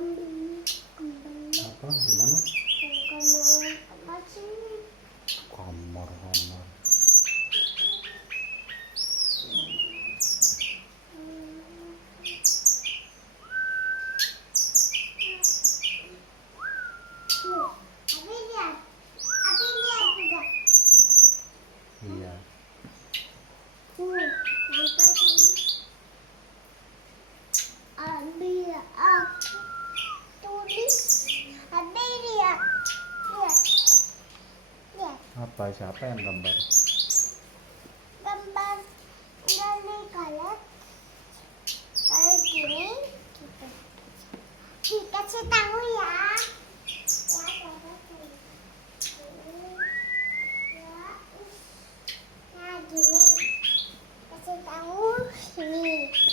Apa? Gimana? Kamar. Iya. Apa? Siapa yang gambar? Gambar dari kayak gini gitu. Dikasih tahu ya. Nah gini, kasih tahu sini.